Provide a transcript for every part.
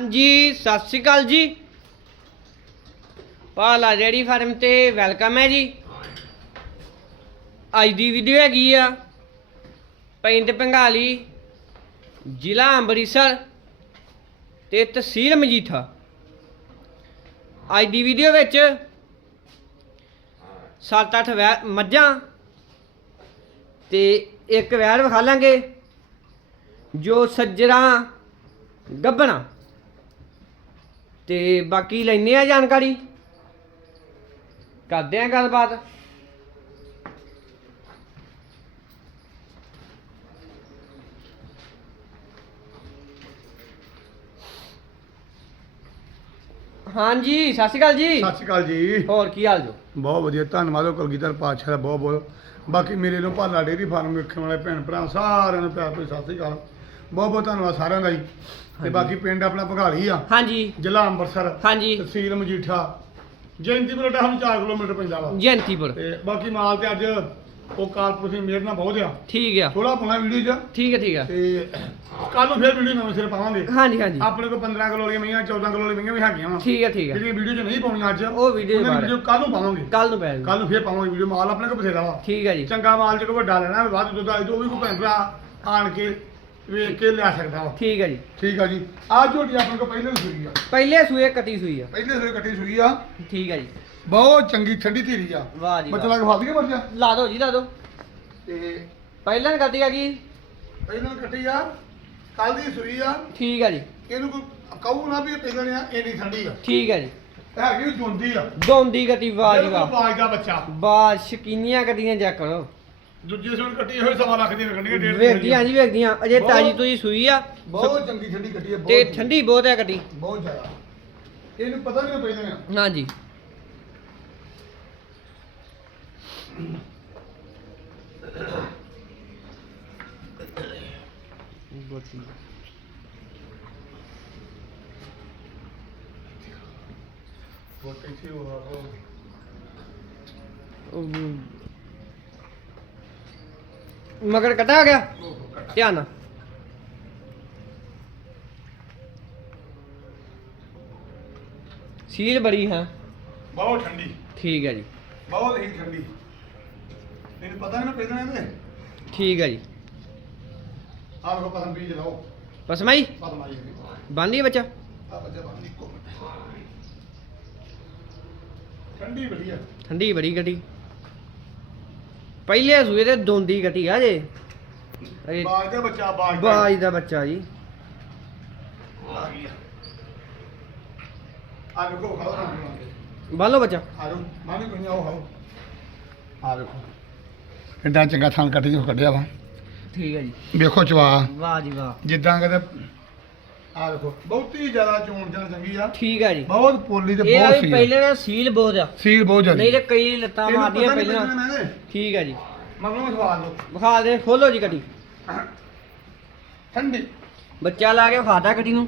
ਹਾਂਜੀ, ਸਤਿ ਸ਼੍ਰੀ ਅਕਾਲ ਜੀ। ਪਾਲਾ ਡੇਅਰੀ ਫਾਰਮ ਤੇ, ਵੈਲਕਮ ਹੈ ਜੀ। ਅੱਜ ਦੀ ਵੀਡੀਓ ਹੈਗੀ ਆ, ਪਿੰਡ ਪੰਗਾਲੀ, ਜ਼ਿਲ੍ਹਾ ਅੰਮ੍ਰਿਤਸਰ ਤੇ ਤਹਿਸੀਲ ਮਜੀਠਾ। ਅੱਜ ਦੀ ਵੀਡੀਓ ਵਿੱਚ 7-8 ਵੈ, ਮੱਝਾਂ ਤੇ ਇੱਕ ਵੈਰ ਵਿਖਾ ਲਾਂਗੇ, ਜੋ ਸੱਜਰਾਂ ਗੱਬਣਾ ਤੇ ਬਾਕੀ ਲੈਨੇ ਆ ਜਾਣਕਾਰੀ? ਕਰਦੇ ਆ ਗੱਲਬਾਤ। ਹਾਂਜੀ ਸਤਿ ਸ਼੍ਰੀ ਅਕਾਲ ਜੀ। ਸਤਿ ਸ਼੍ਰੀ ਅਕਾਲ ਜੀ। ਹੋਰ ਕੀ ਹਾਲ ਜੋ? ਬਹੁਤ ਵਧੀਆ ਧੰਨਵਾਦ ਹੋ ਕਲਗੀਧਰ ਪਾਤਸ਼ਾਹ ਦਾ ਬਹੁਤ ਬਹੁਤ ਬਾਕੀ ਮੇਰੇ ਨੂੰ ਭਾਲਾ ਡੇਰੀ ਫਾਰਮ ਵੇਖਣ ਵਾਲੇ ਭੈਣ ਭਰਾ ਸਾਰਿਆਂ ਨੂੰ ਪਿਆਰ ਭਰੀ ਸਤਿ ਸ਼੍ਰੀ ਅਕਾਲ। ਬਹੁਤ ਬਹੁਤ ਧੰਨਵਾਦ ਸਾਰਿਆਂ ਦਾ ਜੀ। ਤੇ। ਬਾਕੀ ਪਿੰਡ ਆਪਣਾ ਭਗਾਲੀ ਆ। ਹਾਂਜੀ। ਜ਼ਿਲ੍ਹਾ ਅੰਮ੍ਰਿਤਸਰ। ਹਾਂਜੀ। ਤਹਿਸੀਲ ਮਜੀਠਾ। ਜੈਂਤੀਪੁਰ ਸਾਨੂੰ 4 ਕਿਲੋਮੀਟਰ ਪੈਂਦਾ ਵਾ। ਜੈਂਤੀਪੁਰ। ਤੇ ਬਾਕੀ ਮਾਲ ਤੇ ਅੱਜ ਉਹ ਕਾਰਪੋਰੇਸ਼ਨ ਦੀ ਮਿਹਰ ਨਾਲ ਬਹੁਤ ਆ। ਠੀਕ ਆ। ਥੋੜਾ ਪਾਉਣਾ ਵੀਡੀਓ 'ਚ। ਠੀਕ ਹੈ ਠੀਕ ਆ। ਤੇ ਕੱਲ ਨੂੰ ਫੇਰ ਵੀਡੀਓ ਨਵੇਂ ਸਿਰੇ ਪਾਵਾਂਗੇ। ਹਾਂਜੀ ਹਾਂਜੀ। ਆਪਣੇ ਕੋਲ 15 ਕਿਲੋ ਵਾਲੀਆਂ ਮਈਆਂ 14 ਕਿਲੋ ਵਾਲੀਆਂ ਮਈਆਂ ਵੀ ਹੈਗੀਆਂ ਵਾ। ਠੀਕ ਹੈ ਠੀਕ ਆ। ਜਿਹੜੀਆਂ ਵੀਡੀਓ 'ਚ ਨਹੀਂ ਪਾਉਣੀਆਂ ਅੱਜ ਉਹ ਵੀਡੀਓ ਦੀ ਵੀਡੀਓ ਕੱਲ ਨੂੰ ਪਾਵਾਂਗੇ। ਕੱਲ ਨੂੰ ਪੈ ਜਾਊ। ਕੱਲ ਨੂੰ ਫੇਰ ਪਾਵਾਂਗੇ ਵੀਡੀਓ। ਮਾਲ ਆਪਣੇ ਕੋਲ ਬਥੇਰਾ ਵਾ। ਠੀਕ ਹੈ ਜੀ। ਚੰਗਾ ਮਾਲ ਜੇ ਕੋਈ ਵੱਡਾ ਲੈਣਾ ਵੱਧ ਦੁੱਧ ਆਈ ਤੇ ਉਹ ਵੀ ਕੋਈ ਭੈਣ ਭਰਾ ਆਣ ਕੇ ਵੇਖ ਕੇ ਲਿਆ ਸਕਦਾ ਵਾ। ਠੀਕ ਹੈ ਜੀ। ਠੀਕ ਆ ਜੀ। ਆਹ ਝੋਟੀ ਆਪਣੇ ਕੋਲ ਪਹਿਲੇ ਦੀ ਸੂਈ ਆ। ਪਹਿਲੇ ਸੂਏ ਕੱਟੀ ਸੂਈ ਆ। ਪਹਿਲੇ ਸੂਈ ਕੱਟੀ ਸੂਈ ਆ। ਠੀਕ ਹੈ ਜੀ। ਬਹੁਤ ਚੰਗੀ ਠੰਡੀ ਧੀਰੀ ਆ। ਵਾਹ ਜੀ ਬੱਚਾ ਵਾਹ। ਲੱਗ ਫਾਦੀ ਕੇ ਬੱਚਾ ਲਾ ਦਿਓ ਜੀ ਲਾ ਦਿਓ ਤੇ ਪਹਿਲਾਂ ਕੱਟੀ ਹੈਗੀ ਪਹਿਲਾਂ ਕੱਟੀ ਆ। ਕੱਲ ਦੀ ਸੂਈ ਆ। ਠੀਕ ਹੈ ਜੀ। ਇਹਨੂੰ ਕੋਈ ਕਹੂ ਨਾ ਵੀ ਇਹ ਪਹਿਲਾਂ ਆ ਇੰਨੀ ਠੰਡੀ ਆ। ਠੀਕ ਹੈ ਜੀ। ਹੈਗੀ ਜੁੰਦੀ ਆ। ਦੋਂਦੀ ਕੱਟੀ ਵਾਹ ਜੀ ਬਿਲਕੁਲ ਵਾਹ। ਬਾਜ ਦਾ ਬੱਚਾ। ਬਾ ਸ਼ਕੀਨੀਆਂ ਕੱਟੀਆਂ ਚੈੱਕ ਕਰੋ ਦੂਜੀ ਸੂਈ ਕੱਟੀ ਹੋਈ ਸਵਾ ਲੱਖ ਦੀ ਕੱਢੀਆਂ ਡੇਢ ਵੇਖਦੀਆਂ ਜੀ ਵੇਖਦੀਆਂ। ਅਜੇ ਬਹੁਤ- ਤਾਜੀ ਤੋਂ ਹੀ ਸੂਈ ਆ। ਬਹੁਤ ਚੰਗੀ ਠੰਡੀ ਕੱਟੀ ਆ ਬਹੁਤ ਤੇ ਠੰਡੀ ਬਹੁਤ ਹੈ ਕੱਟੀ। ਬਹੁਤ ਜ਼ਿਆਦਾ। ਇਹਨੂੰ ਪਤਾ ਨਹੀਂ ਪਹਿਲਾਂ ਨੇ ਹਾਂਜੀ ਉਹ ਕੈਸੇ ਹੋ ਰਹਾ ਮਗਰ ਕਟਾ ਗਿਆ? ਧਿਆਨ ਨਾਲ। ਸੀਲ ਬੜੀ ਹੈ। ਬਹੁਤ ਠੰਡੀ। ਠੀਕ ਹੈ ਜੀ। ਬਹੁਤ ਹੀ ਠੰਡੀ। ਇਹਨੂੰ ਪਤਾ ਨਹੀਂ ਪਹਿਲਾਂ ਇਹਦੇ ਠੀਕ ਹੈ ਜੀ। ਆਹ ਵੇਖੋ ਪਸੰਦ ਬੀਜ ਲਾਓ। ਪਸਮਾਈ? ਪਸੰਦ ਆਈ ਬੰਦੀ ਬੱਚਾ। ਆ ਬੱਚਾ ਬੰਦ ਇੱਕੋ ਮਿੰਟ। ਠੰਡੀ ਵਧੀਆ ਠੰਡੀ ਬੜੀ ਗੱਡੀ। ਪਹਿਲੇ ਸੂਏ ਤੇ ਦੋਂਦੀ ਗੱਟੀ ਆ ਜੇ। ਬਾਜ ਦਾ ਬੱਚਾ ਬਾਜ ਦਾ। ਬਾਜ ਦਾ ਬੱਚਾ ਜੀ। ਆ ਵੇਖੋ ਖਾਓ ਨਾ। ਬਾਲੋ ਬੱਚਾ। ਆ ਜਾਓ ਮਾਨੀ ਕੋਈ ਆਓ ਖਾਓ। ਆ ਵੇਖੋ ਕਿੱਡਾ ਚੰਗਾ ਥਾਂ ਕੱਢੀ ਜੋ ਕੱਢਿਆ ਵਾ। ਠੀਕ ਹੈ ਜੀ। ਵੇਖੋ ਚਵਾ। ਵਾਹ ਜੀ ਵਾਹ। ਜਿੱਦਾਂ ਕਦੇ ਆ ਵੇਖੋ ਬਹੁਤੀ ਜ਼ਿਆਦਾ ਚੋਣ ਜਾਣ ਚੰਗੀ ਆ। ਠੀਕ ਹੈ ਜੀ। ਬਹੁਤ ਪੋਲੀ ਤੇ ਇਹ ਆ ਬਹੁਤ ਵੀ ਸੀ ਪਹਿਲੇ ਨੇ ਸੀਲ ਬਹੁਤ ਆ। ਸੀਲ ਬਹੁਤ ਜ਼ਿਆਦਾ। ਨਹੀਂ ਤੇ ਕਈ ਲੱਤਾਂ ਇਹਨੂੰ ਮਾਰਦੀਆਂ ਪਤਾ ਨੀ ਪਹਿਲਾਂ। ਪਹਿਲਾਂ ਇਹਦੇ। ਠੀਕ ਹੈ ਜੀ। ਮਗਰੋਂ ਸਵਾਲ ਲਓ ਵਿਖਾ ਦੇ ਖੋਲੋ ਜੀ ਗੱਡੀ ਠੰਡੀ। ਬੱਚਾ ਲਾ ਕੇ ਵਿਖਾਦਾ ਗੱਡੀ ਨੂੰ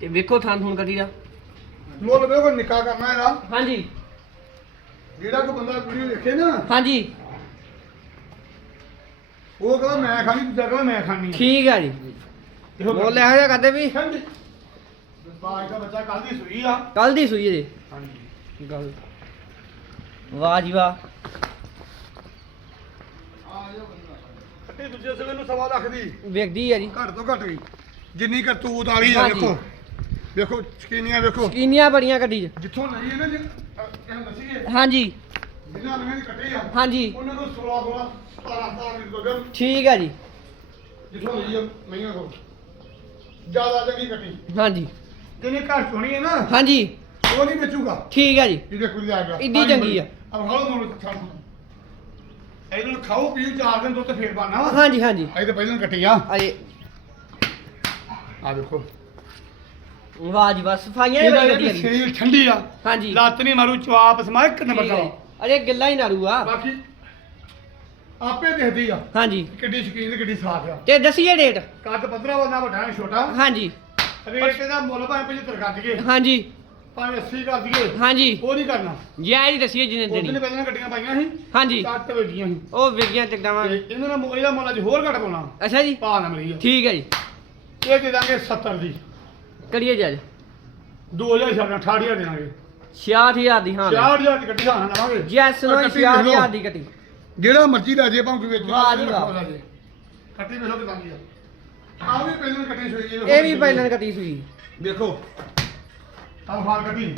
ਤੇ ਵੇਖੋ ਥਾਂ ਥੂਣ ਗੱਡੀ ਦਾ। ਲੋਕ ਵੇਖੋ ਨਿੱਕਾ ਕਰਨਾ ਇਹਦਾ। ਹਾਂਜੀ। ਜਿਹੜਾ ਕੋ ਬੰਦਾ ਵੀਡੀਓ ਦੇਖੇ ਨਾ। ਹਾਂਜੀ। ਉਹ ਕਹਿੰਦਾ ਮੈਂ ਖਾਣੀ ਦੂਜਾ ਕਹਿੰਦਾ ਮੈਂ ਖਾਣੀ ਠੀਕ ਹੈ ਜੀ। ਬੋਲ ਇਹੋ ਜਿਹਾ ਕਰਦੇ ਵੀ। ਦਾ ਬੱਚਾ ਕੱਲ ਦੀ ਸੂਈ ਆ। ਕੱਲ ਦੀ ਸੂਈ ਜੀ। ਹਾਂਜੀ। ਗੱਲ। ਵਾਹ ਜੀ ਵਾਹ। ਕੱਟੀ ਦੂਜੇ ਸਵੇ ਨੂੰ ਸਵਾ ਲੱਖ ਦੀ। ਵੇਖਦੀ ਆ ਜੀ। ਘੱਟ ਤੋਂ ਘੱਟ ਗਈ ਜਿੰਨੀ ਕਰਤੂਤ ਵਾਲੀ ਆ ਹਾਂਜੀ। ਵੇਖੋ। ਵੇਖੋ ਸਕੀਨੀਆਂ ਵੇਖੋ। ਸਕੀਨੀਆਂ ਬੜੀਆਂ ਗੱਡੀ 'ਚ ਜਿੱਥੋਂ ਲਈ ਹੈ ਨਾ ਜੇ ਇਹਨੂੰ ਦੱਸੀਏ ਹਾਂਜੀ। ਜਿੰਨਾ ਲੰਗੇ ਦੀ ਕੱਟੇ ਆ। ਹਾਂਜੀ। ਉਹਨਾਂ ਕੋਲ 16 16 17 17 ਲੀਟਰ ਦੁੱਧ ਠੀਕ ਹੈ ਜੀ। ਜਿੱਥੋਂ ਲਈ ਆ ਕੋਲ। ਜ਼ਿਆਦਾ ਚੰਗੀ ਕੱਟੀ ਹਾਂਜੀ। ਜਿਹਨੇ ਘਰ ਚੋਣੀ ਹੈ ਨਾ? ਹਾਂਜੀ। ਉਹ ਨਹੀਂ ਵੇਚੂਗਾ। ਠੀਕ ਹੈ ਜੀ। ਜਿਹਦੇ ਕੋਲ ਆ ਗਿਆ ਇੱਡੀ ਚੰਗੀ ਆ। ਅਬ ਹਾਲੋ ਮੋੜ ਛੱਡ ਇਹਨਾਂ ਖਾਓ ਪੀਓ ਚਾਰ ਦਿਨ ਦੁੱਧ ਫੇਰ ਬਾਨਾ ਵਾ। ਹਾਂਜੀ ਹਾਂਜੀ। ਅਜੇ ਤਾਂ ਪਹਿਲਾਂ ਕੱਟੀ ਆ। ਅਜੇ ਆ ਵੇਖੋ ਵਾਹ ਜੀ ਵਾਹ ਸਫਾਈਆਂ ਹੀ ਇਹਦਾ ਬੜੀ ਜਿਹੜੀ ਗੱਡੀ ਸਰੀਰ ਠੰਡੀ ਆ। ਹਾਂਜੀ। ਲੱਤ ਨਹੀਂ ਮਾਰੂ ਚਵਾਪ ਸਮਾ ਇੱਕ ਨੰਬਰ ਦਾ ਜੀ। ਅਜੇ ਗਿੱਲਾ ਹੀ ਨਾੜੂ ਆ ਬਾਕੀ ਆਪੇ ਦੇਖਦੀ ਆ ਹਾਂਜੀ। ਕਿੱਡੀ ਸ਼ਕੀਨ ਕਿੱਡੀ ਸਾਫ਼ ਆ। ਤੇ ਦਸੀਏ ਡੇਟ? ਕੱਦ 15 ਵਾ ਨਾ ਵੱਡਾ ਨਾ ਛੋਟਾ। ਹਾਂਜੀ। ਰੇਟ ਇਹਦਾ ਮੁੱਲ ਭਾਵੇਂ 75 ਕਰ ਦਈਏ। ਹਾਂਜੀ। ਭਾਵੇਂ 80 ਕਰ ਦਈਏ। ਹਾਂਜੀ। ਉਹ ਨਹੀਂ ਕਰਨਾ। ਜੈ ਜੀ ਦਸੀਏ ਉਹਦੇ ਦੇਣੀ। ਨੇ ਪਹਿਲਾਂ ਗੱਡੀਆਂ ਪਾਈਆਂ ਸੀ। ਹਾਂਜੀ। ਕੱਟ ਵੇਡੀਆਂ ਸੀ। ਉਹ ਵਿਗਿਆ ਟਿਕਟਾਵਾਂ ਤੇ ਇਹਨਾਂ ਦਾ ਮੁੱਲ- ਇਹਦਾ ਮੁੱਲ ਅੱਜ ਹੋਰ ਘੱਟ ਪਾਉਣਾ। ਅੱਛਾ ਜੀ। ਭਾਅ ਨਾ ਮਿਲੀ ਆ। ਠੀਕ ਹੈ ਜੀ। ਇਹ ਦੇ ਦਾਂਗੇ 70 ਦੀ। ਕਰੀਏ ਜੀ ਅੱਜ 2000 ਛੱਡਣਾ 68000 ਦੇਵਾਂਗੇ 66000 ਦੀ ਹਾਂ। 68000 ਦੀ ਗੱਡੀ ਹਾਣਾ ਲਵਾਂਗੇ। ਜੈਸ ਨੂੰ ਆਹ ਕੱਟੀ ਵੇਖ ਲਓ। 66000 ਦੀ ਕੱਟੀ ਜਿਹੜਾ ਮਰਜ਼ੀ ਲੈ ਜੇ ਭਾਵੇਂ ਵੇਚਣਾ ਵਾਹ ਜੀ ਵਾਹ। ਜੇ। ਕੱਟੀ ਵੇਖੋ ਕਿਦਾਂ ਦੀ ਆ। ਆ ਵੀ ਪਹਿਲਾਂ ਕੱਟੀ ਸੋਈ ਜੀ ਇਹ ਵੀ ਪਹਿਲਾਂ ਕੱਟੀ ਸੂਈ। ਦੇਖੋ ਆਹ ਹਾਲ ਕੱਟੀ।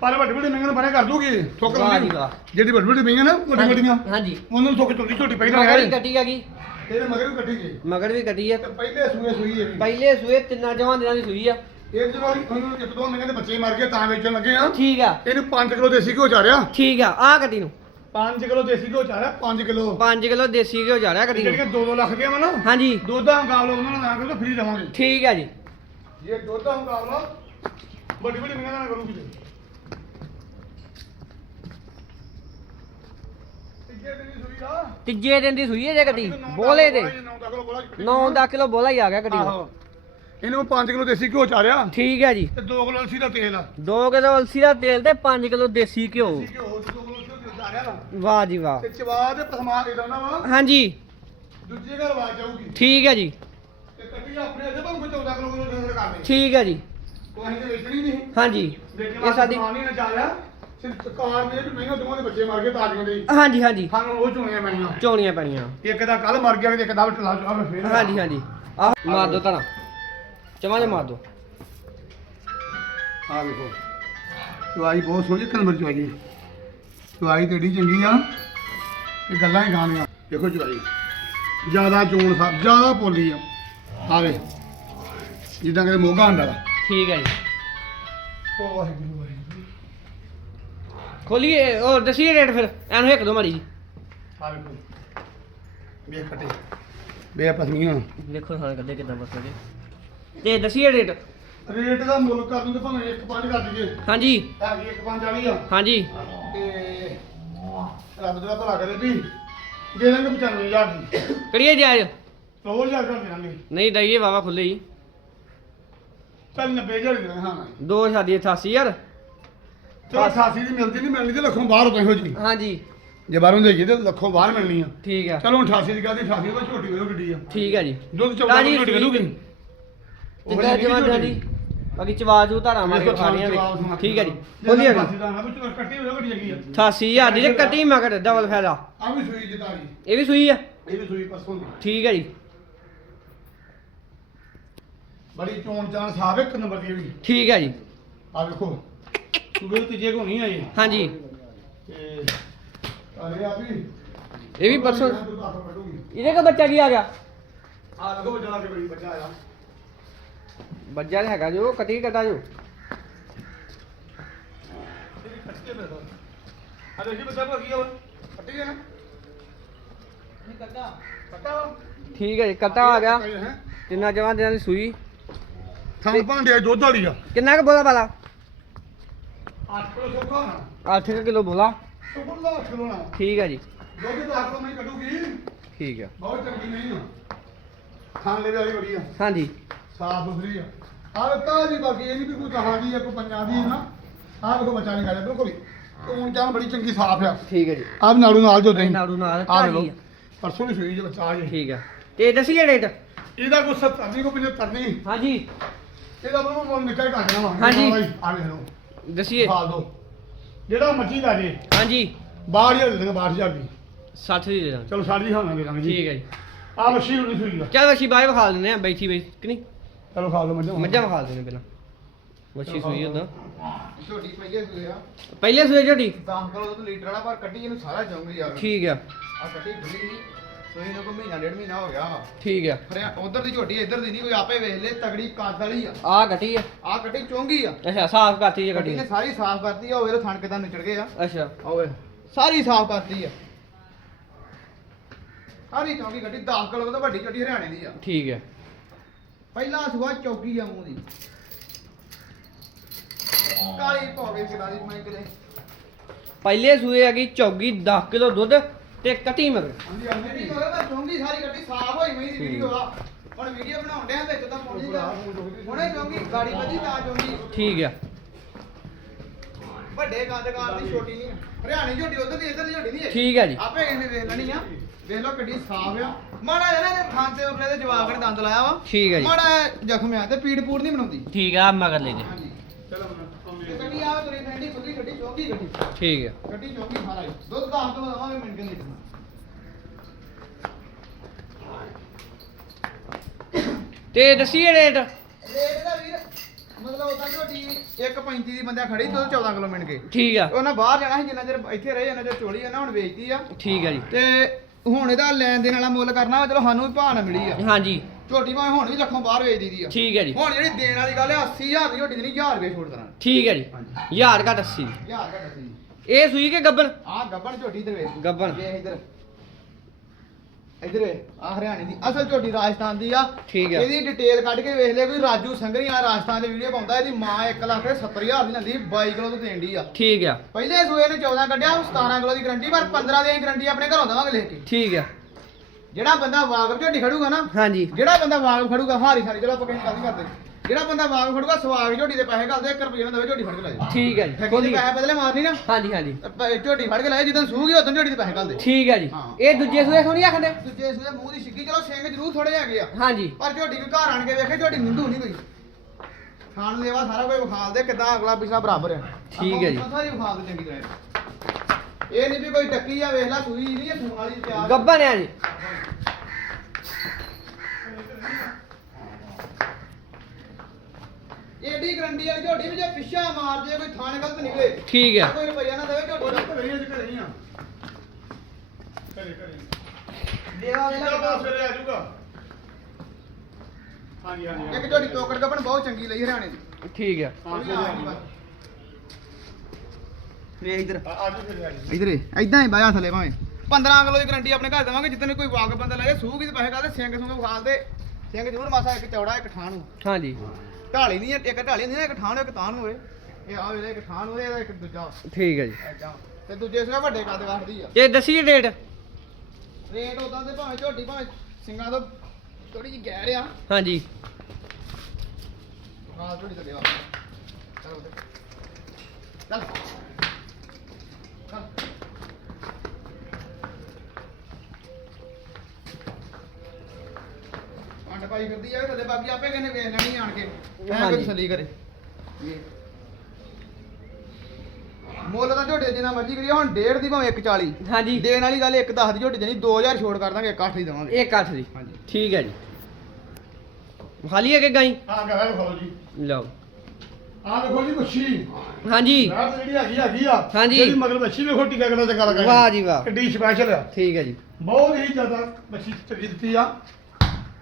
ਪਰ ਵੱਡੀ ਵੱਡੀ ਮਹਿੰਗਾਂ ਨੂੰ ਬਣੇ ਕਰ ਦੂਗੀ। ਠੋਕ ਵਾਹ ਲਾਂਗੀ ਜੀ ਵਾਹ। ਜਿਹੜੀ ਵੱਡੀ ਵੱਡੀ ਮਹਿੰਗਾਂ ਨਾ ਵੱਡੀ ਵੱਡੀਆਂ। ਹਾਂਜੀ। ਉਹਨਾਂ ਨੂੰ ਠੋਕ ਛੋਟੀ ਛੋਟੀ ਪਹਿਲਾਂ ਮਗਰ ਹੈ ਵੀ ਕੱਟੀ ਹੈਗੀ ਇਹਦੇ ਮਗਰ ਵੀ ਕੱਟੀ ਗਈ। ਮਗਰ ਵੀ ਕੱਟੀ ਹੈ ਤੇ ਪਹਿਲੇ ਸੂਏ ਸੂਈ ਇਹ ਵੀ। ਪਹਿਲੇ ਸੂਏ ਤਿੰਨਾਂ ਜਵਾਂ ਦਿਨਾਂ ਦੀ ਸੂਈ ਆ। ਇਹ ਜਦੋਂ ਉਹਨੂੰ ਇੱਕ ਦੋ ਮਹੀਨੇ ਦੇ ਬੱਚੇ ਮਰ ਗਏ ਤਾਂ ਵੇਚਣ ਲੱਗੇ ਆ। ਠੀਕ ਆ। ਇਹਨੂੰ 5 ਕਿਲੋ ਦੇਸੀ ਘਿਓ ਚਾਰਿਆ ਠੀਕ ਆ ਆ ਕੱਟੀ ਨੂੰ। 5 ਕਿਲੋ ਦੇਸੀ ਘਿਓ ਚਾਰਿਆ 5 ਕਿਲੋ। 5 ਕਿਲੋ ਦੇਸੀ ਘਿਓ ਰਿਹਾ ਕੱਟੀ ਜਿਹੜੀਆਂ ਨੂੰ 2-2 ਲੱਖ ਦੀਆਂ ਵਾ ਨਾ ਹਾਂਜੀ। ਦੁੱਧ ਦਾ ਮੁਕਾਬਲਾ ਉਹਨਾਂ ਨਾਲ ਨਾ ਕਰੋ ਫ੍ਰੀ ਦੇਵਾਂਗੇ ਠੀਕ ਆ ਜੀ। ਇਹ ਦੁੱਧ ਦਾ ਮੁਕਾਬਲਾ ਵੱਡੀ ਵੱਡੀ ਮਹਿੰਗਾ ਨਾਲ ਕਰੂਗੀ ਜੀ ਤੀਜੇ ਦਿਨ ਹੀ ਦੀ ਸੂਈ ਹੈ ਜੇ ਕੱਟੀ ਬੋਲੇ ਦੇ। 9 10 ਕਿਲੋ ਬੋਲਾ ਹੀ ਆ ਗਿਆ ਆਹੋ। ਇਹਨੂੰ 5 ਕਿਲੋ ਦੇਸੀ ਘਿਓ ਚਾਰਿਆ ਠੀਕ ਹੈ ਜੀ। ਤੇ 2 ਕਿਲੋ ਅਲਸੀ ਦਾ ਤੇਲ ਆ। 2 ਕਿਲੋ ਅਲਸੀ ਦਾ ਤੇਲ ਤੇ 5 ਕਿਲੋ ਦੇਸੀ ਘਿਓ। ਦੇਸੀ ਘਿਓ 2 ਕਿਲੋ ਅਲਸੀ ਦਾ ਤੇਲ ਚਾਰਿਆ ਨਾ? ਵਾਹ ਜੀ ਵਾਹ। ਤੇ ਚਵਾ ਦੇ ਪਸਮਾ ਦੇ ਦਣਾ ਵਾ? ਹਾਂਜੀ। ਦੂਜੀ ਘਰ ਆਵਾਜ਼ ਜਾਊਗੀ ਠੀਕ ਹੈ ਜੀ। ਤੇ ਕੱਟੀ ਆਪਣੇ ਅੱਧੇ ਭਾਵੇਂ 14 ਕਿਲੋ ਕਿਲੋ ਡੰਗਰ ਕਰਨੇ। ਠੀਕ ਹੈ ਜੀ। ਕੋਈ ਤੇ ਵੇਚਣੀ ਨਹੀਂ। ਹਾਂਜੀ। ਇਹ ਸਾਡੀ ਨਹੀਂ ਨਾ ਚੱਲਿਆ ਸਿਰਫ ਕਾਰ ਦੇ ਵੀ ਮਹਿੰਗਾ ਦੋਵਾਂ ਦੇ ਬੱਚੇ ਮਰ ਗਏ ਤਾਜੀਆਂ ਦੇ। ਹੀ। ਹਾਂਜੀ ਹਾਂਜੀ। ਸਾਨੂੰ ਉਹ ਚੁਣੀਆਂ ਮੈਣੀਆਂ ਚੋਣੀਆਂ ਪੈਣੀਆਂ। ਇੱਕ ਦਾ ਕੱਲ ਮਰ ਗਿਆ ਤੇ ਇੱਕ ਦਾ ਢਲਾ ਚੁਆ ਫੇਰ ਹਾਂਜੀ ਹਾਂਜੀ। ਆ ਮਾਰ ਦੋ ਤਣਾ ਚਮਾ ਜੇ ਮਾਰ ਦੋ ਆ ਵੇਖੋ ਚੁਆਈ ਬਹੁਤ ਸੋਹਣੀ ਇੱਕ ਨੰਬਰ ਚੁਆਈ ਹੈ ਚੁਆਈ ਤੇ ਏਡੀ ਚੰਗੀ ਆ ਇਹ ਗੱਲਾਂ ਹੀ ਗਾਣੀਆਂ ਦੇਖੋ ਚੁਆਈ ਜ਼ਿਆਦਾ ਚੋਣ ਸਾਹਿਬ ਜ਼ਿਆਦਾ ਪੋਲੀ ਆ ਆਵੇ ਜਿੱਦਾਂ ਕਿ ਮੋਗਾ ਹੁੰਦਾ ਵਾ। ਠੀਕ ਹੈ ਜੀ। ਉਹ ਵਾਹਿਗੁਰੂ ਵਾਹਿਗੁਰੂ। ਖੋਲੀਏ ਉਹ ਦਸੀਏ ਰੇਟ ਫਿਰ। ਐਨੂੰ ਇੱਕ ਦੋ ਮਾਰੀ ਜੀ। ਆ ਵੇਖੋ ਵੇ ਖਟੇ। ਵੇ ਪਸਮੀਆਂ ਦੇਖੋ ਹਾਂ ਕੱਢੇ ਕਿੱਦਾਂ ਬਸੋਗੇ ਤੇ ਦਸੀਏ ਰੇਟ। ਰੇਟ ਦਾ ਮੁੱਲ ਕਰ ਦੂੰਗੇ ਭਾਵੇਂ ਇੱਕ ਪੰਜ ਕਰ ਦਈਏ ਹਾਂਜੀ। ਹੈਗੀ ਇੱਕ ਪੰਜ ਵਾਲੀ ਆ। ਹਾਂਜੀ। ਤੇ ਰੱਬ ਦਾ ਭਲਾ ਕਰੇ ਵੀ ਦੇ ਦਾਂਗੇ 95000 ਦੀ। ਕਰੀਏ ਜਾਇਜ਼ ਹੋਰ ਹਜ਼ਾਰ ਕਰ ਦੇਵਾਂਗੇ ਨਹੀਂ ਦਈਏ ਵਾਵਾ ਖੁੱਲੇ ਹੀ। ਚੱਲ 90000 ਦੇ ਦਾਂਗੇ ਹਾਂ ਦੋ ਛਾਦੀ 88000 ਚਲੋ 88 ਦੀ ਮਿਲਦੀ ਨਹੀਂ ਮਿਲਣੀ ਤੇ ਲੱਖੋਂ ਬਾਹਰ ਹੋ ਇਹੋ ਜੀ ਹਾਂਜੀ। ਜੇ ਬਾਹਰੋਂ ਦੇਈਏ ਤੇ ਲੱਖੋਂ ਬਾਹਰ ਮਿਲਣੀ ਆ। ਠੀਕ ਆ। ਚਲੋ 88 ਦੀ ਕਹਦੀ 88 ਦੀ ਝੋਟੀ ਵੇਖੋ ਗੱਡੀ ਆ। ਠੀਕ ਆ ਜੀ। ਦੁੱਧ ਚੌਦਾ ਤਾਜ਼ੀ ਝੋਟੀ ਸੂਈ ਕਰੂਗੀ ਜਿੱਦਾਂ ਜਵਾਨਾਂ ਦੀ ਬਾਕੀ ਚਵਾਜੂ ਧਾਰਾ ਮਾਰ ਕੇ ਖਾਣੀਆਂ ਵੇਖ ਠੀਕ ਹੈ ਜੀ। ਖੋਲੀਏ ਅਗਲੀ ਕੱਟੀ ਵੇਖੋ ਗੱਡੀ ਹੈਗੀ ਆ। 88000 ਦੀ ਤੇ ਕੱਟੀ ਮਗਰ ਡਬਲ ਫਾਇਦਾ। ਆ ਵੀ ਸੂਈ ਜਿਤਾਰੀ ਇਹ ਵੀ ਸੂਈ ਆ? ਇਹ ਵੀ ਸੂਈ ਪਰਸੋਂ ਦੀ। ਠੀਕ ਹੈ ਜੀ। ਬੜੀ ਚੋਣ ਚਾਣ ਸਾਫ਼ ਇੱਕ ਨੰਬਰ ਦੀ ਇਹ ਵੀ। ਠੀਕ ਹੈ ਜੀ। ਆ ਵੇਖੋ ਸੂਬੇ ਤੀਜੇ ਕੋ ਨਹੀਂ ਆਈ ਹਾਂਜੀ। ਤੇ ਅਰੇ ਆ ਵੀ। ਇਹ ਵੀ ਪਰਸੋਂ ਆ ਇਹਦੇ ਕੋ ਬੱਚਾ ਕੀ ਆ ਗਿਆ? ਦੇਖੋ ਬੱਚਾ ਕੇ ਬੜੀ ਬੱਚਾ ਆਇਆ ਬੱਚਾ ਤਾਂ ਹੈਗਾ ਜੋ ਕੱਟੀ ਕੱਟਾ ਜੋ। ਆ ਦੇਖੀ ਬੱਚਾ ਭਾਗੀ ਹੋਰ ਕੱਟੀ ਹੈ ਨਾ। ਨਹੀਂ ਕੱਟਾ। ਕੱਟਾ ਠੀਕ ਹੈ ਜੀ ਕੱਟਾ ਆ ਗਿਆ। ਤਿੰਨਾਂ ਜਵਾਂ ਦਿਨਾਂ ਦੀ ਸੂਈ। ਥਾਂ ਭਾਂਡੇ ਦੁੱਧ ਵਾਲੀ ਆ ਕਿੰਨਾ ਕੁ ਬੋਲਾ ਬਾਲਾ 8 ਕਿਲੋ ਸੋਖਾ ਨਾ 8 ਕਿਲੋ ਬੋਲਾ। ਸੁਪਰ ਦਾ 8 ਕਿਲੋ ਨਾ ਠੀਕ ਹੈ ਜੀ। ਦੁੱਧ ਦਾ 8 ਕਿਲੋ ਮੈਂ ਕੱਢੂਗੀ। ਠੀਕ ਹੈ। ਬਹੁਤ ਚੰਗੀ ਨਹੀਂ ਆ। ਖਾਣ ਲੈ ਵਾਲੀ ਬੜੀ ਆ। ਹਾਂਜੀ। ਸਾਫ਼ ਸੁਥਰੀ ਆ। ਆ ਬਾਕੀ ਇਹ ਨਹੀਂ ਵੀ ਕੋਈ ਕਹਾਂ ਦੀ ਆ ਕੋਈ ਪੰਜਾਂ ਦੀ ਆ ਨਾ। ਆ ਦੇਖੋ ਬੱਚਾ ਨਹੀਂ ਖਾਇਆ ਬਿਲਕੁਲ ਤੂੰ ਚਾਹ ਬੜੀ ਚੰਗੀ ਸਾਫ਼ ਆ। ਠੀਕ ਹੈ ਜੀ। ਆ ਵੀ ਨਾੜੂ ਨਾਲ ਜੋ ਦਹੀਂ ਨਾੜੂ ਨਾਲ ਆ ਤਾਜ਼ੀ ਦੇਖੋ ਪਰਸੋਂ ਦੀ ਸੂਈ ਜੇ ਬੱਚਾ ਆ ਜੇ। ਠੀਕ ਹੈ ਤੇ ਦੱਸੀਏ ਰੇਟ ਇਹਦਾ ਕੋਈ 70 ਨਹੀਂ ਕੋਈ 75 ਨਹੀਂ ਹਾਂਜੀ। ਇਹਦਾ ਮੈਨੂੰ ਮੁੱਲ ਨਿਕਲ ਹੀ ਕਰ ਦੇਣਾ ਵਾ ਹਾਂਜੀ। ਆ ਵੇਖ ਲਓ ਦੱਸੀਏ। ਖਾ ਦੋ ਜਿਹੜਾ ਮਰਜ਼ੀ ਲੈ ਜੇ। ਹਾਂਜੀ। 62000 ਦੇ ਦੇਣਾ 62000 ਦੀ 60 ਦੀ ਦੇ ਦਾਂਗੇ। ਚਲੋ ਸਾਡੀ ਹਾਂ ਦੇ ਦਾਂਗੇ ਜੀ। ਠੀਕ ਹੈ ਜੀ। ਆ ਮੱਛੀ ਹੁਣੀ ਸੂਈ ਆ। ਚਲ ਅਸੀਂ ਬਾਹਰ ਵਿਖਾ ਦਿੰਦੇ ਆ ਬੈਠੀ ਬੈਠੀ। ਕਿ ਨਹੀਂ? ਚਲੋ ਖਾ ਲਓ ਮੱਝਾਂ ਮੱਝਾਂ ਵਿਖਾ ਦਿੰਦੇ ਪਹਿਲਾਂ। ਮੱਛੀ ਸੂਈ ਹੁੰਦਾ ਝੋਟੀ ਪਈਏ ਸੂਏ ਆ। ਪਹਿਲੇ ਸੂਏ ਝੋਟੀ? 10 ਕਿਲੋ ਦੁੱਧ ਲੀਟਰ ਵਾਲਾ ਪਰ ਕੱਟੀ ਇਹਨੂੰ ਸਾਰਾ ਜਾਊਂਗੀ ਯਾਰ। ਠੀਕ ਆ। ਆ ਕੱਟੀ ਖੁੱਲੀ ਸੀ ਸੂਈ ਨੂੰ ਕੋਈ ਮਹੀਨਾ ਡੇਢ ਮਹੀਨਾ ਹੋ ਗਿਆ ਠੀਕ ਆ। ਫਿਰ ਉਧਰ ਦੀ ਝੋਟੀ ਇੱਧਰ ਦੀ ਨਹੀਂ ਕੋਈ ਆਪੇ ਵੇਖ ਲੈ ਤਗੜੀ ਕੱਦ ਵਾਲੀ ਆ। ਆ ਕੱਟੀ ਆ। ਆ ਕੱਟੀ ਚੋਂਗੀ ਆ। ਅੱਛਾ ਸਾਫ਼ ਕਰਤੀ ਜੇ ਕੱਟੀ ਨੇ ਸਾਰੀ ਸਾਫ਼ ਕਰਤੀ ਆ ਉਹ ਇਹਦੇ ਥਣ ਕਿਦਾਂ ਨਿਚੜ ਗਏ ਆ। ਅੱਛਾ। ਓਏ ਸਾਰੀ ਸਾਫ਼ ਕਰਤੀ ਆ। ਸਾਰੀ ਚੌਂਕੀ ਕੱਟੀ 10 ਕਿਲੋ ਤੋਂ ਵੱਡੀ ਝੋਟੀ ਹਰਿਆਣੇ ਦੀ ਆ। ਠੀਕ ਹੈ ਪਹਿਲਾ ਸੁਆ ਚੌਕੀ ਆ ਮੂੰਹ ਦੀ। ਕਾਲੀ ਕਿਦਾਂ ਦੀ ਮੈਂ ਕਿਤੇ। ਪਹਿਲੇ ਸੂਏ ਹੈਗੀ ਚੌਗੀ 10 ਕਿਲੋ ਦੁੱਧ ਤੇ ਕੱਟੀ ਮਗਰ। ਹਾਂਜੀ ਹਾਂਜੀ ਨਹੀਂ ਹੋਇਆ ਤਾਂ ਚੌਂਗੀ ਸਾਰੀ ਗੱਡੀ ਸਾਫ਼ ਹੋਈ ਮਈ ਦੀ ਵੀਡੀਓ ਆ ਹੁਣ ਵੀਡੀਓ ਬਣਾਉਣ ਡਿਆ ਵਿੱਚ ਤਾਂ ਪਹੁੰਚ ਜਾ ਹੁਣੇ ਚੌਂਗੀ ਗਾੜੀ ਵੱਜੀ ਤਾਂ ਚੌਂਗੀ। ਠੀਕ ਆ। ਵੱਡੇ ਕੰਦਕਾਰ ਦੀ ਛੋਟੀ ਨਹੀਂ ਹਰਿਆਣੀ ਝੋਟੀ ਉਧਰ ਦੀ ਇੱਧਰ ਦੀ ਝੋਟੀ ਨਹੀਂ ਹੈ ਠੀਕ ਆ ਜੀ। ਆਪੇ ਇਹਨੇ ਵੇਖ ਲੈਣੀ ਆ। ਵੇਖ ਲਓ ਗੱਡੀ ਸਾਫ਼ ਆ। ਮਾੜਾ ਜਿਹਾ ਨਾ ਥਾਂ ਤੇ ਉਰਲੇ ਦੇ ਜਵਾਬ ਨੇ ਦੰਦ ਲਾਇਆ ਵਾ। ਠੀਕ ਆ ਜੀ। ਮਾੜਾ ਜ਼ਖਮ ਆ ਤੇ ਪੀੜ ਪੂੜ ਨਹੀਂ ਬਣਾਉਂਦੀ। ਠੀਕ ਆ ਮਗਰ ਲੈ ਜੇ। ਹਾਂਜੀ। ਗੱਡੀ ਠੀਕ ਹੈ ਗੱਡੀ ਚੌਂਕੀ ਸਾਰਾ ਹੀ ਦੁੱਧ 10 ਕਿਲੋ ਦਵਾਂਗੇ ਮਿੰਟ ਕੇ ਲੀਟਰ ਤੇ ਦੱਸੀਏ ਰੇਟ। ਰੇਟ ਦਾ ਵੀਰ ਮਤਲਬ ਉਹਦਾ ਝੋਟੀ 1.35 ਦੀ ਬੰਦਾ ਖੜੀ ਦੁੱਧ 14 ਕਿਲੋ ਮਿੰਟ ਕੇ ਠੀਕ ਆ। ਉਹਨਾਂ ਬਾਹਰ ਜਾਣਾ ਸੀ ਜਿੰਨਾ ਚਿਰ ਇੱਥੇ ਰਹੇ ਉਹਨਾਂ ਚਿਰ ਚੋਲੀ ਉਹਨਾਂ ਹੁਣ ਵੇਚਤੀ ਆ। ਠੀਕ ਆ ਜੀ। ਤੇ ਹੁਣ ਇਹਦਾ ਲੈਣ ਦੇਣ ਵਾਲਾ ਮੁੱਲ ਕਰਨਾ ਚਲੋ ਸਾਨੂੰ ਵੀ ਮਿਲੀ ਆ। ਹਾਂਜੀ। ਝੋਟੀ ਭਾਵੇਂ ਹੁਣ ਵੀ ਲੱਖੋਂ ਬਾਹਰ ਵੇਚ ਆ। ਠੀਕ ਹੈ ਜੀ। ਹੁਣ ਜਿਹੜੀ ਦੇਣ ਵਾਲੀ ਗੱਲ ਹੈ 80000 ਦੀ ਝੋਟੀ ਦੀ ਨਹੀਂ 1000 ਰੁਪਏ ਛੋੜ ਦੇਣਾ। ਠੀਕ ਹੈ ਜੀ। ਹਾਂਜੀ। ਹਜ਼ਾਰ ਘੱਟ 80 ਦੀ 1000 ਘੱਟ ਇਹ ਸੂਈ ਕੇ ਗੱਬਨ ਆ ਗੱਬਣ ਝੋਟੀ ਤੇ ਵੇਖ ਗੱਬਣ। ਇਹ ਇਧਰ। ਇਧਰ ਆ ਹਰਿਆਣੇ ਦੀ। ਅਸਲ ਝੋਟੀ ਰਾਜਸਥਾਨ ਦੀ ਆ। ਠੀਕ ਆ। ਇਹਦੀ ਡਿਟੇਲ ਕੱਢ ਕੇ ਵੇਖ ਲਿਆ ਕੋਈ ਰਾਜੂ ਸੰਗਰੀ ਆ ਰਾਜਸਥਾਨ ਦੇ ਵੀਡੀਓ ਪਾਉਂਦਾ। ਇਹਦੀ ਮਾਂ 1 ਲੱਖ ਤੇ 70000 ਦੀ ਲੈਂਦੀ 22 ਕਿਲੋ ਤੋਂ ਦੇਣ ਦੀ ਆ। ਠੀਕ ਆ। ਪਹਿਲੇ ਸੂਏ ਨੇ 14 ਕੱਢਿਆ ਹੁਣ 17 ਕਿਲੋ ਦੀ ਗਰੰਟੀ ਪਰ 15 ਦੀ ਗਰੰਟੀ ਆਪਣੇ ਘਰੋਂ ਦੇਵਾਂਗੇ ਲੈ ਕੇ। ਠੀਕ ਆ। ਜਿਹੜਾ ਬੰਦਾ ਵਾਗਬ ਝੋਟੀ ਖੜੂਗਾ ਨਾ ਹਾਂਜੀ। ਜਿਹੜਾ ਬੰਦਾ ਵਾਗਬ ਖੜੂਗਾ ਹਾਰੀ ਸਾਰੀ ਚਲੋ ਆਪਾਂ ਕਿਸੇ ਗੱਲ ਨਹੀਂ ਕਰਦੇ। ਜਿਹੜਾ ਬੰਦਾ ਵਾਗਬ ਖੜੂਗਾ ਸਵਾਗ ਝੋਟੀ ਦੇ ਪੈਸੇ ਘੱਲਦੇ 1 ਰੁਪਏ ਨਾ ਦੇਵੇ ਝੋਟੀ ਫੜ ਕੇ ਲੈ ਜਾਏ ਠੀਕ ਹੈ ਜੀ ਠੱਗੀ ਦੇ ਖੋਲੀ। ਪੈਸੇ ਬਦਲੇ ਮਾਰਨੀ ਨਾ। ਹਾਂਜੀ ਹਾਂਜੀ। ਪ- ਝੋਟੀ ਫੜ ਕੇ ਲੈ ਜਦੋਂ ਸੂਗੀ ਉਦੋਂ ਝੋਟੀ ਦੇ ਪੈਸੇ ਘੱਲਦੇ। ਠੀਕ ਹੈ ਜੀ। ਹਾਂ। ਇਹ ਦੂਜੇ ਸੂਏ ਸੋਣੀ ਆਖਦੇ? ਦੂਜੇ ਸੂਏ ਮੂੰਹ ਦੀ ਛਿੱਕੀ ਚਲੋ ਸਿੰਘ ਜ਼ਰੂਰ ਥੋੜੇ ਹੈਗੇ ਆ। ਹਾਂਜੀ। ਪਰ ਝੋਟੀ ਕੋਈ ਘਰ ਆਣ ਕੇ ਵੇਖੇ ਝੋਟੀ ਨਿੰਦੂ ਨਹੀਂ ਕੋਈ। ਖਾਣ ਲੈਵਾ ਸਾਰਾ ਕੁਝ ਵਿਖਾਲ ਦੇ ਕਿਦਾਂ ਅਗਲਾ ਪਿਛਲਾ ਬਰਾਬਰ ਆ। ਠੀਕ ਹੈ ਜੀ। ਆਪਾਂ ਸਾਰੀ ਵਿਖਾਲ ਦੇ ਚੰਗੀ ਤਰ੍ਹਾਂ। ਇਹ ਨਹੀਂ ਵੀ ਕੋਈ ਟੱਕੀ ਆ ਵੇਖ ਲੈ ਸੂਈ ਨਹੀਂ ਇਹ ਸੂਣ ਵਾਲੀ ਤਿਆਰ। ਗੱਬਨ ਆ ਜੀ। ਏਡੀ ਗਰੰਟੀ ਵਾਲੀ ਝੋਟੀ ਵੀ ਜੇ ਪਿੱਛਾ ਮਾਰ ਜੇ ਕੋਈ ਥਾਣ ਗਲਤ ਨਿਕਲੇ ਠੀਕ ਆ ਕੋਈ ਰੁਪਈਆ ਨਾ ਦੇਵੇ ਝੋਟੀ ਦਾ ਘਰੇ ਅੱਜ ਘਰੇ ਹੀ ਆ। ਘਰੇ ਘਰੇ। ਦੇਵਾ ਵੇਲਾ ਚਲੋ ਬਸ ਸਵੇਰੇ ਆ। ਜਾਊਗਾ। ਹਾਂਜੀ ਹਾਂਜੀ ਇੱਕ ਝੋਟੀ ਟੋਕਰ ਗੱਪਣ ਬਹੁਤ ਚੰਗੀ ਲਈ ਹਰਿਆਣੇ ਦੀ। ਠੀਕ ਆ ਹਾਂ ਸਵੇਰੇ ਆ ਜਾਊਗਾ ਵੇ ਇਧਰ। ਅੱਜ ਸਵੇਰੇ ਆ ਜਾਊਗਾ ਇਧਰ ਇਦਾਂ ਹੀ ਬਾਇਆ ਥੱਲੇ ਭਾਵੇਂ। 15 ਕਿਲੋ ਦੀ ਗਰੰਟੀ ਆਪਣੇ ਘਰ ਦੇਵਾਂਗੇ ਜਿੱਦਣ ਕੋਈ ਵਾਕ ਬੰਦਾ ਲਾਏ ਸੂਗੀ ਤੇ ਪੈਸੇ ਕਾਦੇ ਸਿੰਘ ਸੁੰਗ ਵਿਖਾਲ ਦੇ ਸਿੰਘ ਜ਼ਰੂਰ ਮਾਸਾ ਇੱਕ ਚੌੜਾ ਇੱਕ ਠਾਣ। ਨੂੰ ਹਾਂਜੀ। ਢਾਲੀ ਨਹੀਂ ਹੈ, ਇੱਕ ਢਾਲੀ ਨਹੀਂ ਨਾ, ਇੱਕ ਠਾਣ ਇੱਕ ਤਾਣ ਹੋਵੇ ਇਹ ਆ ਵੇਲੇ ਇੱਕ ਠਾਣ ਹੋਵੇ ਇਹਦਾ ਇੱਕ ਦੂਜਾ। ਠੀਕ ਹੈ ਜੀ। ਤੇ ਦੂਜੇ ਸਿਰ ਵੱਡੇ ਕੱਦ ਕੱਢਦੀ ਆ। ਤੇ ਦੱਸੀਏ ਰੇਟ ਰੇਟ ਉਦਾਂ ਤੇ ਭਾਵੇਂ ਝੋਟੀ ਭਾਵੇਂ ਸਿੰਘਾਂ ਤੋਂ ਥੋੜੀ ਜਿਹੀ ਗਹਿ ਰਿਆ ਹਾਂਜੀ। ਹਾਂ ਝੋਟੀ ਤੇ ਦੇਵਾ ਚੱਲ ਉੱਤੇ। ਚੱਲ। ਚੱਲ। ਪਾਈ ਫਿਰਦੀ ਆ ਥੱਲੇ ਬਾਕੀ ਆਪੇ ਕਹਿੰਦੇ ਵੇਖ ਲੈਣੀ ਆਣ ਕੇ। ਮੈਂ ਹਾਂਜੀ। ਕੋਈ ਤਸੱਲੀ ਕਰੇ। ਮੁੱਲ ਤਾਂ ਝੋਟੇ ਜਿੰਨਾ ਮਰਜ਼ੀ ਕਰੀਏ ਹੁਣ ਡੇਢ ਦੀ ਭਾਵੇਂ 140 ਹਾਂਜੀ। ਦੇਣ ਵਾਲੀ ਗੱਲ ਇੱਕ 10 ਦੀ ਝੋਟੀ ਦੇਣੀ 2000 ਛੋੜ ਕਰ ਦਾਂਗੇ ਇੱਕ ਅੱਠ ਦੀ ਦੇਵਾਂਗੇ। ਇੱਕ ਅੱਠ ਦੀ। ਹਾਂਜੀ। ਠੀਕ ਹੈ ਜੀ। ਖਾਲੀ ਹੈ ਕਿ ਗਾਈ। ਹਾਂ ਗਾ ਖੋਲੋ ਜੀ। ਲਓ। ਆ ਵੇਖੋ ਜੀ ਮੱਛੀ। ਹਾਂਜੀ। ਰਾਤ ਜਿਹੜੀ ਹੈਗੀ ਹੈਗੀ ਆ। ਹਾਂਜੀ। ਜਿਹੜੀ ਮਗਰ ਮੱਛੀ ਵੇਖੋ ਟੀਕਾ ਕਿੰਨਾ ਚੰਗਾ ਲੱਗਾ। ਵਾਹ ਜੀ ਵਾਹ। ਕਿੱਡੀ ਸਪੈਸ਼ਲ ਆ। ਠੀਕ ਹੈ ਜੀ। ਬਹੁਤ ਹੀ ਜ਼ਿਆਦਾ ਮੱਛੀ ਚੰਗੀ ਦਿੱਤੀ ਆ।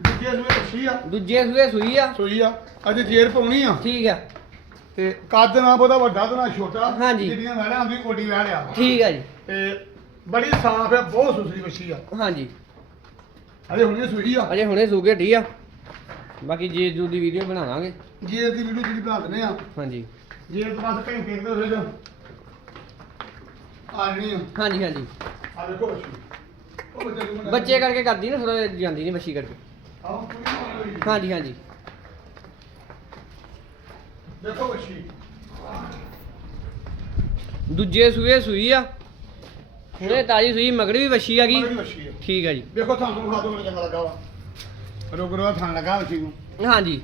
ਦੂਜੇ ਸੂਏ ਮੱਛੀ ਆ। ਦੂਜੇ ਸੂਏ ਸੂਈ ਆ। ਸੋਈ ਆ। ਅਜੇ ਜੇਰ ਪਾਉਣੀ ਆ। ਠੀਕ ਆ। ਤੇ ਕੱਦ ਨਾ ਬਹੁਤਾ ਵੱਡਾ ਤੇ ਨਾ ਛੋਟਾ। ਹਾਂਜੀ। ਜਿਹੜੀਆਂ ਵਹਿੜਾਂ ਹੁੰਦੀ ਕੋਡੀ ਵਹਿੜ ਆ ਠੀਕ ਹੈ ਜੀ। ਤੇ ਬੜੀ ਸਾਫ਼ ਹੈ ਬਹੁਤ ਸੁਸਰੀ ਮੱਛੀ ਆ। ਹਾਂਜੀ। ਅਜੇ ਹੁਣੇ ਸੂਈ ਆ। ਅਜੇ ਹੁਣੇ ਸੂਗੇ ਢੀ ਆ। ਬਾਕੀ ਜੇ ਜੂ ਦੀ ਵੀਡੀਓ ਬਣਾਵਾਂਗੇ। ਜੇਰ ਦੀ ਵੀਡੀਓ ਜਿਹੜੀ ਬਣਾ ਦਿੰਦੇ ਆ। ਹਾਂਜੀ। ਜੇਰ ਤੋਂ ਬਸ ਘੰਟੇ ਦੇ ਵਿੱਚ ਆ ਜਣੀ ਆ। ਹਾਂਜੀ ਹਾਂਜੀ। ਆ ਦੇਖੋ ਮੱਛੀ ਉਹ ਬੱਚੇ ਨੂੰ ਮੁੰਡਾ- ਬੱਚੇ ਕਰਕੇ ਕਰਦੀ ਨਾ ਥੋੜਾ ਜਾਂਦੀ ਨਹੀਂ ਬੱਚੀ ਕਰਕੇ। ਪੂਰੀ ਹੋਈ। ਹਾਂਜੀ ਹਾਂਜੀ। ਦੇਖੋ ਮੱਛੀ ਦੂਜੇ ਸੂਏ ਸੂਈ ਆ। ਹੁਣੇ ਤਾਜੀ ਸੂਈ ਮਗੜੀ ਵੀ ਵੱਛੀ ਆ ਗਈ ਬੜੀ ਆ। ਠੀਕ ਹੈ ਜੀ। ਦੇਖੋ ਤੁਹਾਨੂੰ ਖਾ ਦੋ ਮੈਨੂੰ ਚੰਗਾ ਲੱਗਾ ਵਾ। ਰੁਕ ਰੁਕ ਥਾਂ ਲੱਗਾ ਮੱਛੀ ਨੂੰ। ਹਾਂਜੀ।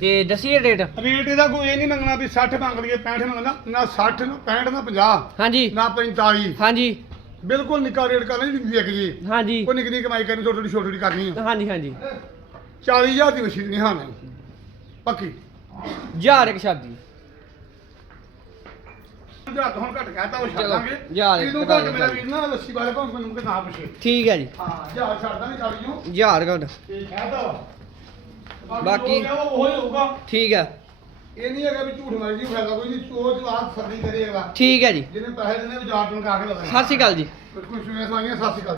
ਤੇ ਦੱਸੀਏ ਰੇਟ ਰੇਟ ਇਹਦਾ ਕੋਈ ਇਹ ਨਹੀਂ ਮੰਗਣਾ ਵੀ 60 ਮੰਗ ਲਈਏ 65 ਮੰਗਣਾ ਨਾ 60 ਨਾ 65 ਨਾ 50 ਹਾਂਜੀ। ਨਾ 45 ਹਾਂਜੀ। ਬਿਲਕੁਲ ਨਿੱਕਾ ਰੇਟ ਕਰਨਾ ਜੀ ਵਿਕ ਜੀ। ਹਾਂਜੀ। ਕੋਈ ਨਿੱਕੀ ਨਿੱਕੀ ਕਮਾਈ ਕਰਨੀ ਥੋੜੀ ਥੋੜੀ ਛੋਟੀ ਛੋਟੀ ਕਰਨੀ ਆ। ਹਾਂਜੀ ਹਾਂਜੀ। 40000 ਦੀ ਮਸ਼ੀਨ ਨਹੀਂ ਹਾਂ ਨਹੀਂ। ਪੱਕੀ। ਹਜ਼ਾਰ ਇੱਕ ਸ਼ਬਦੀ ਜਦ ਹੁਣ ਘਟ ਗਿਆ ਤਾਂ ਉਹ ਚਲੋ, ਜਾ ਲੈ, ਇਹਨੂੰ ਘਟਾ ਮੇਰਾ। ਵੀਰ ਨਾ ਲੱਸੀ ਵਾਲੇ ਭਾਵੇਂ ਮੈਨੂੰ ਕਿ ਨਾ ਪੁੱਛੇ। ਠੀਕ ਹੈ ਜੀ। ਹਾਂ ਜਾ ਛੱਡ ਦਾਂਗੇ ਕਾਲੀਓ ਹਜ਼ਾਰ ਘੰਟ। ਤੇ ਵਾ। ਬਾਕੀ- ਜੋ ਉਹ ਹੋਊਗਾ। ਠੀਕ ਹੈ। ਇਹ ਨਹੀਂ ਹੈਗਾ ਵੀ ਝੂਠ ਮਾਰੀ ਜੀ ਫਾਇਦਾ ਕੋਈ ਨਹੀਂ ਉਹ ਜਵਾਬ ਫਰਦੀ ਕਰੇਗਾ। ਠੀਕ ਹੈ ਜੀ। ਜਿਹਨੇ ਪੈਸੇ ਦੇਣੇ ਬਾਜ਼ਾਰ ਤੋਂ ਕਾ ਕੇ ਸਤਿ ਸ਼੍ਰੀ ਅਕਾਲ ਜੀ। ਕੁਝ ਸਵਾਈਆਂ ਸਤਿ ਸ਼੍ਰੀ ਅਕਾਲ।